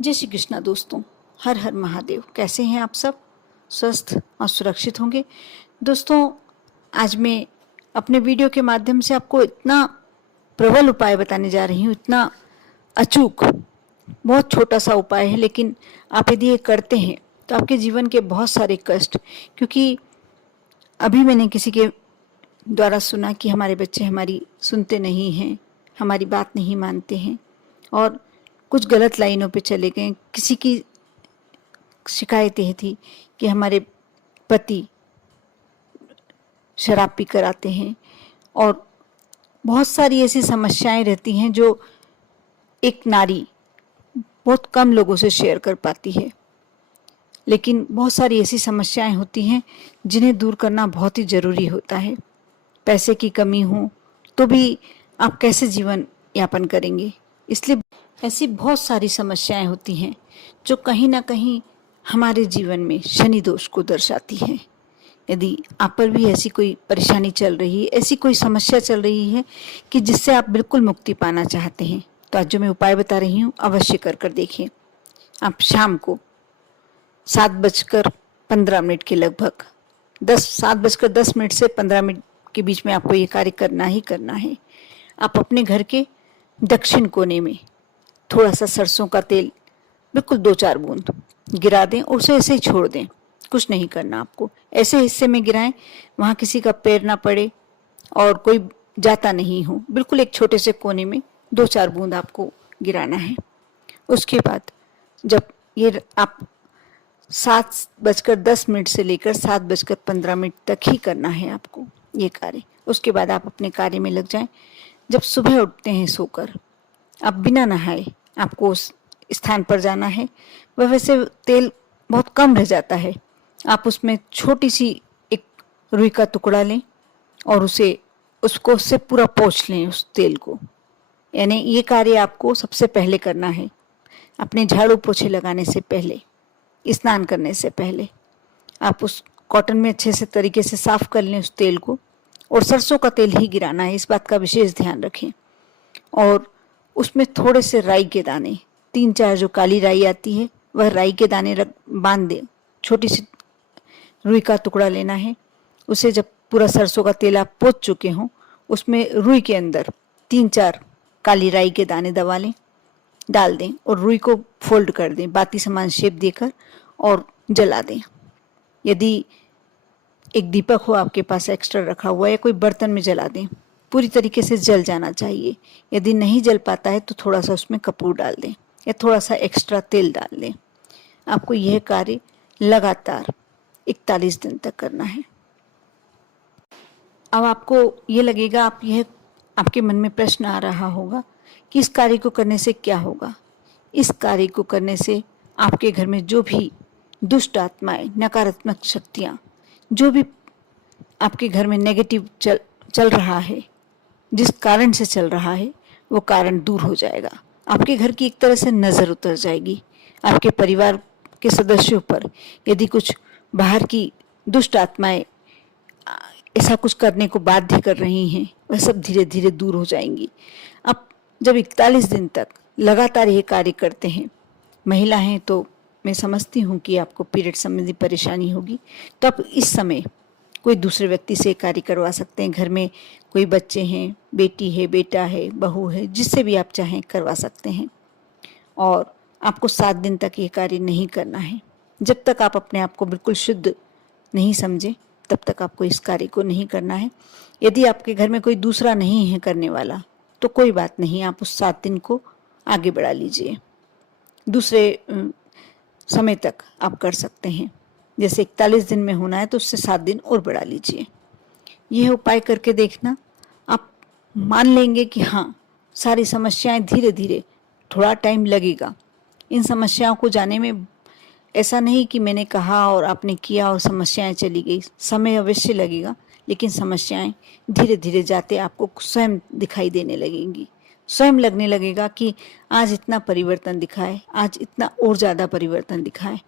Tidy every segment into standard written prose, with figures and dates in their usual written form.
जय श्री कृष्णा दोस्तों। हर हर महादेव। कैसे हैं आप सब? स्वस्थ और सुरक्षित होंगे। दोस्तों, आज मैं अपने वीडियो के माध्यम से आपको इतना प्रबल उपाय बताने जा रही हूँ, इतना अचूक, बहुत छोटा सा उपाय है, लेकिन आप यदि ये करते हैं तो आपके जीवन के बहुत सारे कष्ट, क्योंकि अभी मैंने किसी के द्वारा सुना कि हमारे बच्चे हमारी सुनते नहीं हैं, हमारी बात नहीं मानते हैं और कुछ गलत लाइनों पे चले गए। किसी की शिकायत यह थी कि हमारे पति शराब पी कर आते हैं और बहुत सारी ऐसी समस्याएं रहती हैं जो एक नारी बहुत कम लोगों से शेयर कर पाती है। लेकिन बहुत सारी ऐसी समस्याएं होती हैं जिन्हें दूर करना बहुत ही ज़रूरी होता है। पैसे की कमी हो तो भी आप कैसे जीवन यापन करेंगे, इसलिए ऐसी बहुत सारी समस्याएं होती हैं जो कहीं ना कहीं हमारे जीवन में शनि दोष को दर्शाती हैं। यदि आप पर भी ऐसी कोई परेशानी चल रही है, ऐसी कोई समस्या चल रही है कि जिससे आप बिल्कुल मुक्ति पाना चाहते हैं, तो आज जो मैं उपाय बता रही हूँ अवश्य कर देखिए। आप शाम को 7:15 के लगभग 7:10 से 15 मिनट के बीच में आपको ये कार्य करना ही करना है। आप अपने घर के दक्षिण कोने में थोड़ा सा सरसों का तेल बिल्कुल 2-4 बूंद गिरा दें और उसे ऐसे ही छोड़ दें। कुछ नहीं करना आपको। ऐसे हिस्से में गिराएं वहाँ किसी का पैर ना पड़े और कोई जाता नहीं हो। बिल्कुल एक छोटे से कोने में 2-4 बूंद आपको गिराना है। उसके बाद जब ये आप 7:10 से लेकर 7:15 तक ही करना है आपको ये कार्य। उसके बाद आप अपने कार्य में लग जाएं। जब सुबह उठते हैं सोकर, आप बिना नहाए आपको उस स्थान पर जाना है। वह वैसे तेल बहुत कम रह जाता है। आप उसमें छोटी सी एक रुई का टुकड़ा लें और उससे पूरा पोंछ लें उस तेल को। यानी ये कार्य आपको सबसे पहले करना है, अपने झाड़ू पोछे लगाने से पहले, स्नान करने से पहले। आप उस कॉटन में अच्छे से तरीके से साफ कर लें उस तेल को, और सरसों का तेल ही गिराना है, इस बात का विशेष ध्यान रखें। और उसमें थोड़े से राई के दाने, 3-4 जो काली राई आती है वह राई के दाने बांध दें। छोटी सी रुई का टुकड़ा लेना है। उसे जब पूरा सरसों का तेल आप पोंछ चुके हों, उसमें रुई के अंदर 3-4 काली राई के दाने दबा लें, डाल दें और रुई को फोल्ड कर दें बाती समान शेप देकर और जला दें। यदि एक दीपक हो आपके पास एक्स्ट्रा रखा हुआ या कोई बर्तन में जला दें। पूरी तरीके से जल जाना चाहिए। यदि नहीं जल पाता है तो थोड़ा सा उसमें कपूर डाल दें या थोड़ा सा एक्स्ट्रा तेल डाल दें। आपको यह कार्य लगातार 41 दिन तक करना है। अब आपको ये लगेगा, आपके मन में प्रश्न आ रहा होगा कि इस कार्य को करने से क्या होगा। इस कार्य को करने से आपके घर में जो भी दुष्ट आत्माएं, नकारात्मक शक्तियां, जो भी आपके घर में नेगेटिव चल रहा है, जिस कारण से चल रहा है, वो कारण दूर हो जाएगा। आपके घर की एक तरह से नज़र उतर जाएगी। आपके परिवार के सदस्यों पर यदि कुछ बाहर की दुष्ट आत्माएं ऐसा कुछ करने को बाध्य कर रही हैं, वह सब धीरे धीरे दूर हो जाएंगी। अब जब 41 दिन तक लगातार ये कार्य करते हैं, महिला हैं तो मैं समझती हूँ कि आपको पीरियड संबंधी परेशानी होगी, तो आप इस समय कोई दूसरे व्यक्ति से कार्य करवा सकते हैं। घर में कोई बच्चे हैं, बेटी है, बेटा है, बहू है, जिससे भी आप चाहें करवा सकते हैं। और आपको 7 दिन तक ये कार्य नहीं करना है। जब तक आप अपने आप को बिल्कुल शुद्ध नहीं समझें, तब तक आपको इस कार्य को नहीं करना है। यदि आपके घर में कोई दूसरा नहीं है करने वाला तो कोई बात नहीं, आप उस 7 दिन को आगे बढ़ा लीजिए। दूसरे समय तक आप कर सकते हैं। जैसे 41 दिन में होना है तो उससे 7 दिन और बढ़ा लीजिए। यह उपाय करके देखना, आप मान लेंगे कि हाँ, सारी समस्याएं धीरे धीरे, थोड़ा टाइम लगेगा इन समस्याओं को जाने में। ऐसा नहीं कि मैंने कहा और आपने किया और समस्याएं चली गई। समय अवश्य लगेगा, लेकिन समस्याएं धीरे धीरे जाते आपको स्वयं दिखाई देने लगेंगी। स्वयं लगने लगेगा कि आज इतना परिवर्तन दिखा है, आज इतना और ज़्यादा परिवर्तन दिखा है।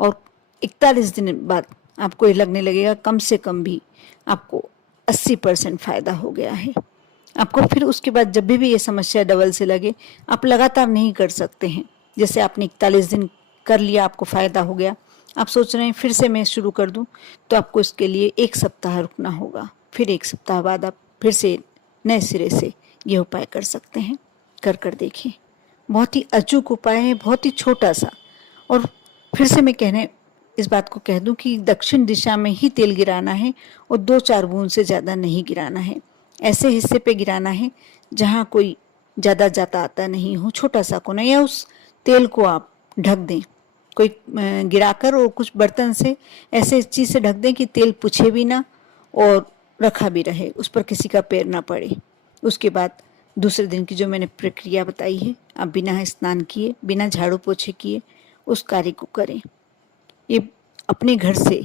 और 41 दिन बाद आपको ये लगने लगेगा कम से कम भी आपको 80% फ़ायदा हो गया है। आपको फिर उसके बाद जब भी ये समस्या डबल से लगे, आप लगातार नहीं कर सकते हैं। जैसे आपने 41 दिन कर लिया, आपको फ़ायदा हो गया, आप सोच रहे हैं फिर से मैं शुरू कर दूं, तो आपको इसके लिए 1 सप्ताह रुकना होगा। फिर 1 सप्ताह बाद आप फिर से नए सिरे से ये उपाय कर सकते हैं। कर देखें, बहुत ही अचूक उपाय है, बहुत ही छोटा सा। और फिर से मैं इस बात को कह दूं कि दक्षिण दिशा में ही तेल गिराना है और 2-4 बूंद से ज़्यादा नहीं गिराना है। ऐसे हिस्से पे गिराना है जहाँ कोई ज़्यादा जाता आता नहीं हो, छोटा सा कोना, या उस तेल को आप ढक दें, कोई गिराकर और कुछ बर्तन से ऐसे चीज़ से ढक दें कि तेल पूछे भी ना और रखा भी रहे, उस पर किसी का पैर ना पड़े। उसके बाद दूसरे दिन की जो मैंने प्रक्रिया बताई है, आप बिना स्नान किए, बिना झाड़ू पोछे किए उस कार्य को करें। ये अपने घर से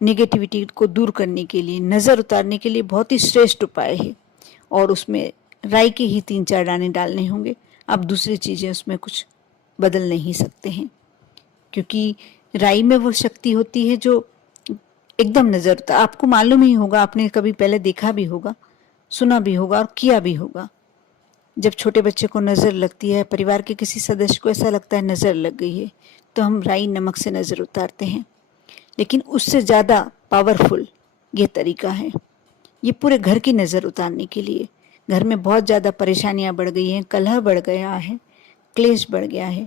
नेगेटिविटी को दूर करने के लिए, नज़र उतारने के लिए बहुत ही श्रेष्ठ उपाय है। और उसमें राई के ही 3-4 दाने डालने होंगे। आप दूसरी चीज़ें उसमें कुछ बदल नहीं सकते हैं, क्योंकि राई में वो शक्ति होती है जो एकदम नज़र उतार, आपको मालूम ही होगा, आपने कभी पहले देखा भी होगा, सुना भी होगा और किया भी होगा। जब छोटे बच्चे को नज़र लगती है, परिवार के किसी सदस्य को ऐसा लगता है नज़र लग गई है, तो हम राई नमक से नज़र उतारते हैं। लेकिन उससे ज़्यादा पावरफुल ये तरीका है, ये पूरे घर की नज़र उतारने के लिए। घर में बहुत ज़्यादा परेशानियां बढ़ गई हैं, कलह बढ़ गया है, क्लेश बढ़ गया है,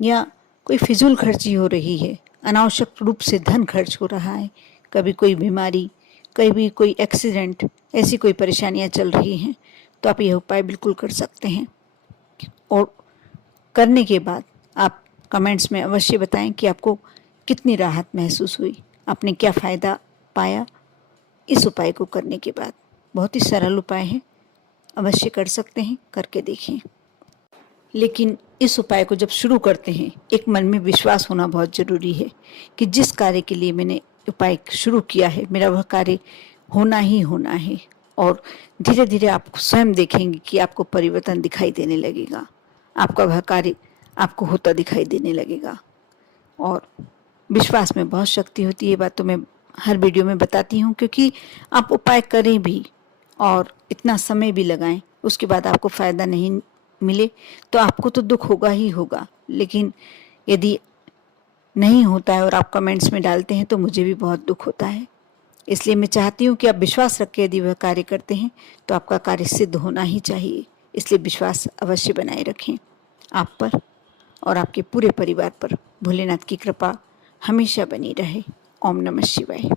या कोई फिजूल खर्ची हो रही है, अनावश्यक रूप से धन खर्च हो रहा है, कभी कोई बीमारी, कभी कोई एक्सीडेंट, ऐसी कोई परेशानियां चल रही हैं, तो आप यह उपाय बिल्कुल कर सकते हैं। और करने के बाद आप कमेंट्स में अवश्य बताएं कि आपको कितनी राहत महसूस हुई, आपने क्या फ़ायदा पाया इस उपाय को करने के बाद। बहुत ही सरल उपाय है, अवश्य कर सकते हैं, करके देखें। लेकिन इस उपाय को जब शुरू करते हैं, एक मन में विश्वास होना बहुत ज़रूरी है कि जिस कार्य के लिए मैंने उपाय शुरू किया है, मेरा वह कार्य होना ही होना है। और धीरे धीरे आप स्वयं देखेंगे कि आपको परिवर्तन दिखाई देने लगेगा, आपका वह कार्य आपको होता दिखाई देने लगेगा। और विश्वास में बहुत शक्ति होती है, ये बात तो मैं हर वीडियो में बताती हूँ, क्योंकि आप उपाय करें भी और इतना समय भी लगाएं, उसके बाद आपको फ़ायदा नहीं मिले तो आपको तो दुख होगा ही होगा। लेकिन यदि नहीं होता है और आप कमेंट्स में डालते हैं तो मुझे भी बहुत दुख होता है। इसलिए मैं चाहती हूँ कि आप विश्वास रख के यदि वह कार्य करते हैं तो आपका कार्य सिद्ध होना ही चाहिए। इसलिए विश्वास अवश्य बनाए रखें आप पर और आपके पूरे परिवार पर। भोलेनाथ की कृपा हमेशा बनी रहे। ओम नमः शिवाय।